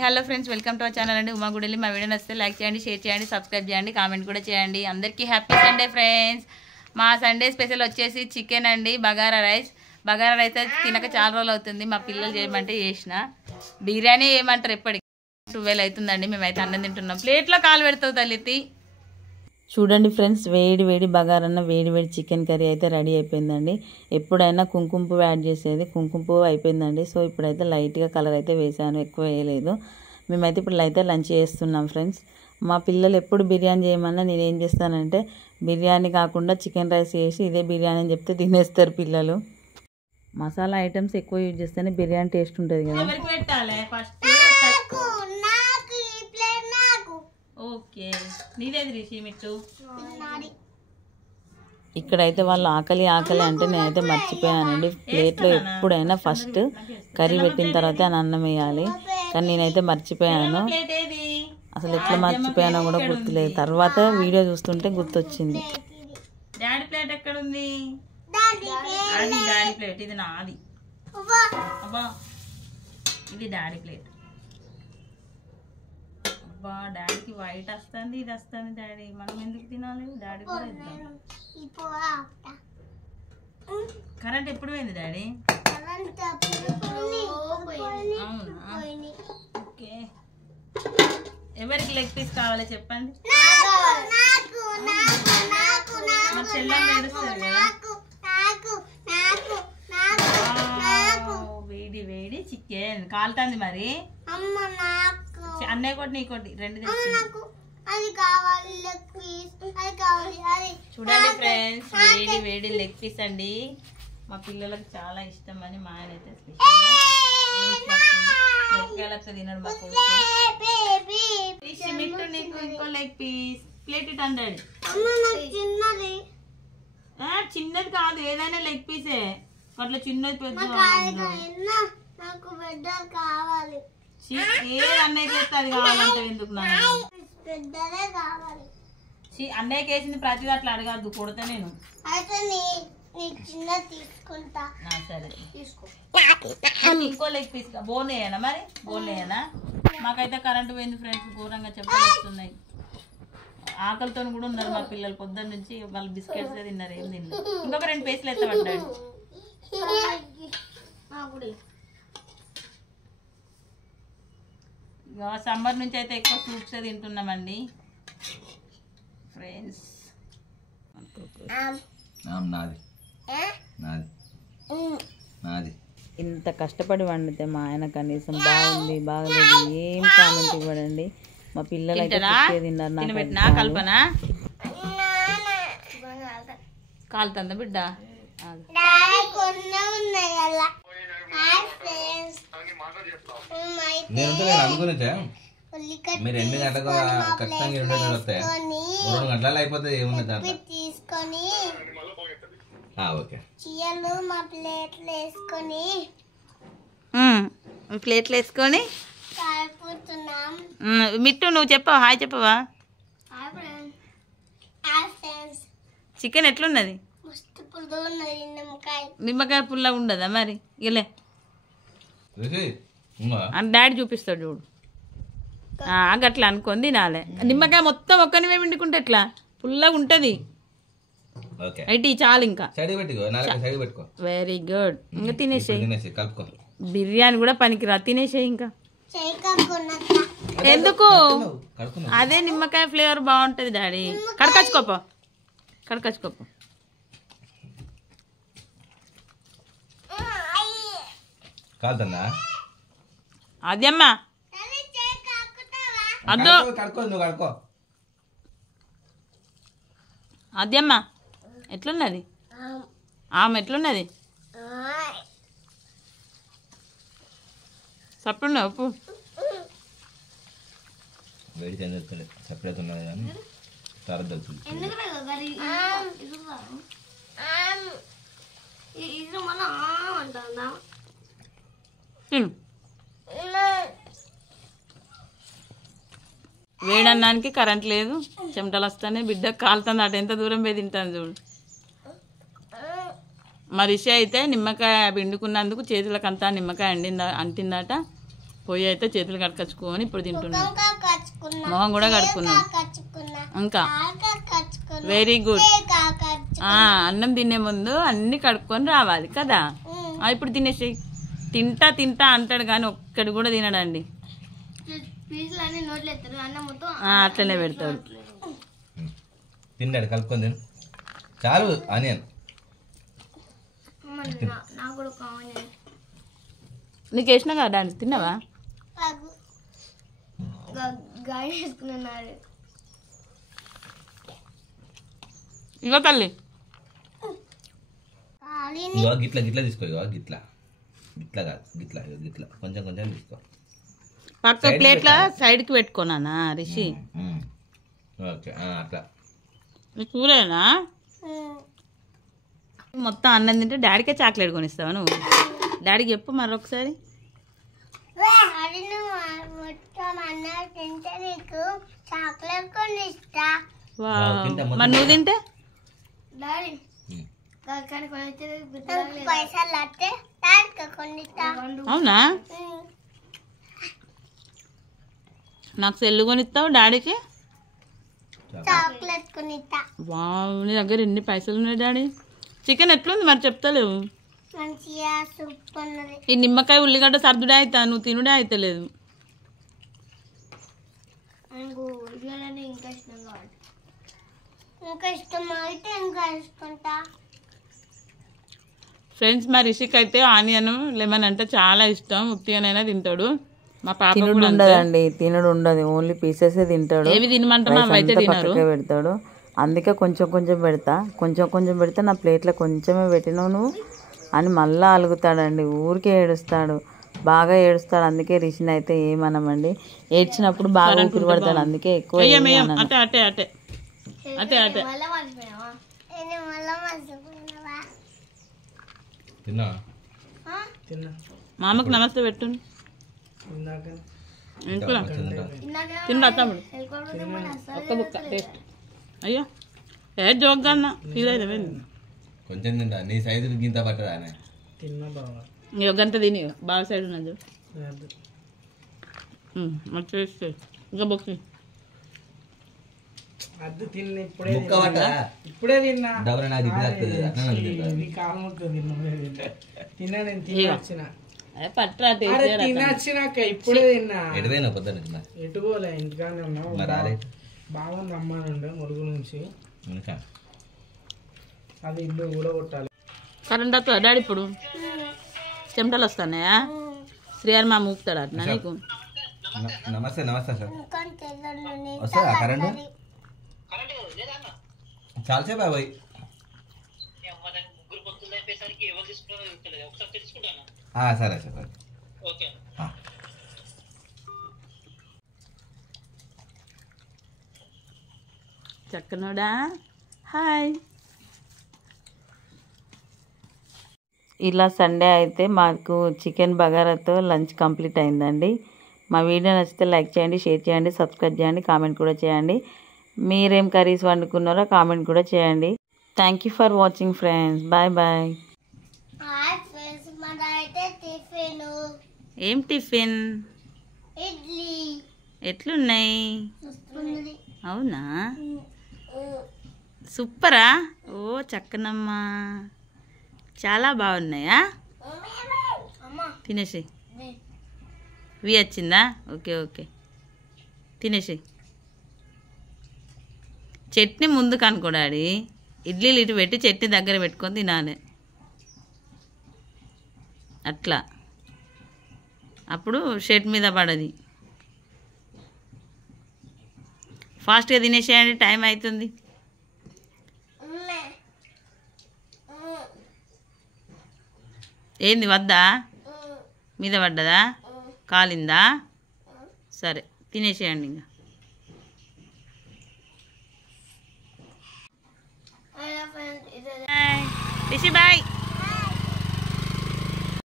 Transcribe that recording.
Hello friends, welcome to our channel అండి ఉమా గుడిలి. మా video నచ్చితే లైక్ చేయండి, షేర్ చేయండి, సబ్స్క్రైబ్ చేయండి, కామెంట్ కూడా చేయండి. అందరికీ హ్యాపీ సండే ఫ్రెండ్స్. మా సండే స్పెషల్ వచ్చేసి చికెన్ అండి, బగారా రైస్. బగారా రైస్ తినక చాలా రోజులు అవుతుంది. మా పిల్లలు చేయమంటే చేసిన. బిర్యానీ ఏమంటారు ఎప్పటికి 12 అవుతుందండి. మేమైతే అన్నం తింటున్నాం. ప్లేట్లో కాలు పెడతావు తల్లి. చూడండి ఫ్రెండ్స్, వేడి వేడి బగారన్న వేడి వేడి చికెన్ కర్రీ అయితే రెడీ అయిపోయిందండి. ఎప్పుడైనా కుంకుమ పువ్వు యాడ్ చేసేది, కుంకుమ పువ్వు అయిపోయిందండి. సో ఇప్పుడైతే లైట్గా కలర్ అయితే వేసాను, ఎక్కువ వేయలేదు. మేమైతే ఇప్పుడు అయితే లంచ్ చేస్తున్నాం ఫ్రెండ్స్. మా పిల్లలు ఎప్పుడు బిర్యానీ చేయమన్నా నేను ఏం చేస్తానంటే బిర్యానీ కాకుండా చికెన్ రైస్ చేసి ఇదే బిర్యానీ అని చెప్తే తినేస్తారు పిల్లలు. మసాలా ఐటమ్స్ ఎక్కువ యూజ్ చేస్తేనే బిర్యానీ టేస్ట్ ఉంటుంది కదా. ఇక్కడైతే వాళ్ళు ఆకలి ఆకలి అంటే నేనైతే మర్చిపోయానండి. ప్లేట్లో ఎప్పుడైనా ఫస్ట్ కర్రీ పెట్టిన తర్వాత అన్నం వేయాలి, కానీ నేనైతే మర్చిపోయాను. అసలు ఎట్లా మర్చిపోయానో కూడా గుర్తులేదు. తర్వాత వీడియో చూస్తుంటే గుర్తొచ్చింది. డాడీ ప్లేట్ ఎక్కడ ఉంది? అది డాడీ ప్లేట్, ఇది నాది. అబ్బా ఇది డాడీ ప్లేట్. అబ్బా డాడీకి వైట్ వస్తుంది, ఇది వస్తుంది. డాడీ మనం ఎందుకు తినాలి? డాడీ కూడా ఇద్దాం. కరెంట్ ఎప్పుడు పోయింది డాడీ? అవునా, ఓకే. ఎవరికి లెగ్ పీస్ కావాలి చెప్పండి. మా చెల్లెమ్మ ఏడుస్తుంది కదా. వేడి వేడి చికెన్ కాలుతుంది మరి. అన్నయ్య కొట్టి నీ కొట్టి రెండు చూడండి ఫ్రెండ్స్, వేడి వేడి లెగ్ పీస్ అండి. మా పిల్లలకు చాలా ఇష్టం అని మా ఆయన అయితే స్పెషల్గా తినడు మా కొడుకు. మిట్టు నీకు ఇంకో లెగ్ పీస్. ప్లేట్ 100. చిన్నది కాదు, ఏదైనా లెగ్ పీసే. అట్లా చిన్నది పెద్ద అన్నయ్యకి వేస్తే అది కావాలంటే ఎందుకు? అన్నయ్యకి వేసింది ప్రతిదీ అట్లా అడగద్దు, కొడతా నేను. సరే ఇంకో లెగ్ పీస్ బోన్ వేయనా మరి? బోన్ వేయనా? మాకైతే కరెంటు పోయింది ఫ్రెండ్స్, ఘోరంగా చెప్పలు వస్తున్నాయి. ఆకలితో కూడా ఉన్నారు మా పిల్లలు. పొద్దున్న నుంచి వాళ్ళు బిస్కెట్స్ తిన్నారు, ఏం తిన్నారు. ఇంకొక 2 పీసులు ఎత్తబడ్డాడు. సమ్మర్ నుంచి అయితే ఎక్కువ ఫ్రూట్స్ తింటున్నామండి ఫ్రెండ్స్. ఇంత కష్టపడి వండితే మా ఆయన కనీసం బాగుంది బాగలేదు ఏం కామెంట్ ఇవ్వడండి. మా పిల్లలు అయితే తిన్నారు. కల్పన కాలుతుందా బిడ్డ? మీరు 8 గంటలకు ఖచ్చితంగా 2 గంటలు వస్తాయి. 3 గంటలలో అయిపోతుంది. ఏమున్నది దాంట్లో తీసుకొని ప్లేట్లు వేసుకొని మిట్టు నువ్వు చెప్పవా? హాయ్ చెప్పవా? చికెన్ ఎట్లున్నది? నిమ్మకాయ పుల్ల ఉండదా మరి? ఇలే డాడీ చూపిస్తాడు చూడు. గట్లా అనుకోండి తినాలే. నిమ్మకాయ మొత్తం ఒక్కనివే వండుకుంటే ఎట్లా? పుల్లగా ఉంటుంది. అయితే చాలు. ఇంకా వెరీ గుడ్. ఇంకా తినేసేయి. బిర్యానీ కూడా పనికిరా, తినేసేయి. ఇంకా ఎందుకు? అదే నిమ్మకాయ ఫ్లేవర్ బాగుంటుంది డాడీ. కడకచ్చుకోపో. అదమ్మా అద్దు అదమ్మా ఎట్లున్నది? ఆమె ఎట్లున్నది? సప్పుడు ఉప్పు వేడి చెందుతుంది. సపరేట్ ఉన్నది కానీ తరదలుతుంది. వేడన్నానికి కరెంట్ లేదు, చెమటలు వస్తానే బిడ్డ కాలుతుంది. అటు ఎంత దూరం పోయి తింటాను చూడు. మా రిషి అయితే నిమ్మకాయ పిండుకున్నందుకు చేతులకంతా నిమ్మకాయ అంటిందట. పొయ్యి అయితే చేతులు కడుకొచ్చుకొని ఇప్పుడు తింటున్నాం. మొహం కూడా కడుక్కున్నాం. ఇంకా వెరీ గుడ్. అన్నం తినే ముందు అన్ని కడుక్కొని రావాలి కదా. ఇప్పుడు తినేసి తింటా తింటా అంటాడు కానీ ఒక్కడు కూడా తినడండి. అట్లనే పెడతాడు. తిన్నాడు కలుపుకొని తిను చాలు. ఆనియన్ నీకు వేసినా కదా డాడీ, తిన్నావా? ఇగో తల్లి ఇగో గిట్లా గిట్లా తీసుకో. ఇగో గిట్లా గిట్లా కాదు గిట్లా గిట్లా కొంచెం కొంచెం తీసుకో. పక్క ప్లేట్లో సైడ్కి పెట్టుకోనా రిషి? ఓకే అట్లా. కూరేనా? మొత్తం అన్నం తింటే డాడీకే చాక్లెట్ కొనిస్తావా నువ్వు? డాడీకి చెప్పు మరొకసారి. మరి నువ్వు తింటే అవునా? నాకు సెల్లు కొనిస్తావు, డాడీకి చాక్లెట్ కొనిస్తా. వావ్, నీ దగ్గర ఎన్ని పైసలు ఉన్నాయి డాడీ? చికెన్ ఎట్లుంది మరి చెప్తలేవు? మంచిగా సూపర్ ఉన్నది. ఈ నిమ్మకాయ ఉల్లిగడ్డ సర్దుడే అవుతా, నువ్వు తినుడే అవుతలేదు. ఇంకా ఇష్టం అయితే ఇంకా వేసుకుంటా. ఫ్రెండ్స్, మా రిషిక్ అయితే ఆనియన్ లెమన్ అంటే చాలా ఇష్టం. ఉత్తిగానైనా తింటాడు. మా పాప తినుడు ఉండదండి, తినుడు ఉండదు, ఓన్లీ పీసెసే తింటాడు. ఏవి తినమంటున్నా అవైతే తినరు. పక్కకే పెడతాడు. అందుకే కొంచెం కొంచెం పెడతా, కొంచెం కొంచెం పెడితే నా ప్లేట్లో కొంచెమే పెట్టినావు నువ్వు అని మళ్ళీ అలుగుతాడండి. ఊరికే ఏడుస్తాడు, బాగా ఏడుస్తాడు. అందుకే రిషిని అయితే ఏమనమండి, ఏడ్చినప్పుడు బాగా ఊపిరి పడతాడు. అందుకే ఎక్కువ అటే అటే అటే అటే అటే. మామకు నమస్తే పెట్టు. ఇంట్లో తిన్నా తమ్ముడు ఒక్క బుక్క టేస్ట్. అయ్యో ఏ జోక్గా అన్న ఫీల్ అయితే కొంచెం తింటా. నీ సైజు గింత పట్టదా? నీ ఒకంత తిని బాగా సైడ్ ఉన్నది మంచి ఇంకా బొక్కి అది తిన్న ఇప్పుడే తిన్నా. డబ్బులు నాకు తిన్నా నేను తినొచ్చిన పట్రా తినొచ్చినాక ఇప్పుడే తిన్నా. ఎటువైనా పొద్దున్న ఎటు పోలే, ఇంటికానే ఉన్నావు. బాగా రమ్మానుండే మురుగు నుంచి. అది ఇల్లు కూడా కొట్టాలి. కరెంట్ వస్తా డాడీ? ఇప్పుడు చెమటలు వస్తాయా? శ్రీహారి మా మూపుతాడు అట్నా నీకు? నమస్తే నమస్తే సార్. వస్తుందా కరెంటు? చాలాసేపు పోయి. సరే సార్. చక్కనోడా హాయ్. ఇలా సండే అయితే మాకు చికెన్ బగారాతో లంచ్ కంప్లీట్ అయిందండి. మా వీడియో నచ్చితే లైక్ చేయండి, షేర్ చేయండి, సబ్స్క్రైబ్ చేయండి, కామెంట్ కూడా చేయండి. మీరేం కర్రీస్ వండుకున్నారో కామెంట్ కూడా చేయండి. Thank you for watching friends. Bye bye. ఏం టిఫిన్? ఇడ్లీ. ఎట్లున్నాయి? అవునా, సూపరా? ఓ చక్కనమ్మా, చాలా బాగున్నాయా? తినేసి వి వచ్చిందా? ఓకే ఓకే తినేసి. చట్నీ ముందు కనుకోడాడి, ఇడ్లీలు ఇటు పెట్టి చట్నీ దగ్గర పెట్టుకొని తినాలి అట్లా, అప్పుడు షర్ట్ మీద పడది. ఫాస్ట్గా తినేసేయండి, టైం అవుతుంది. ఏంది వద్దా? మీద పడ్డదా? కాలిందా? సరే తినేసేయండి ఇంకా. Bye Rishi, bye.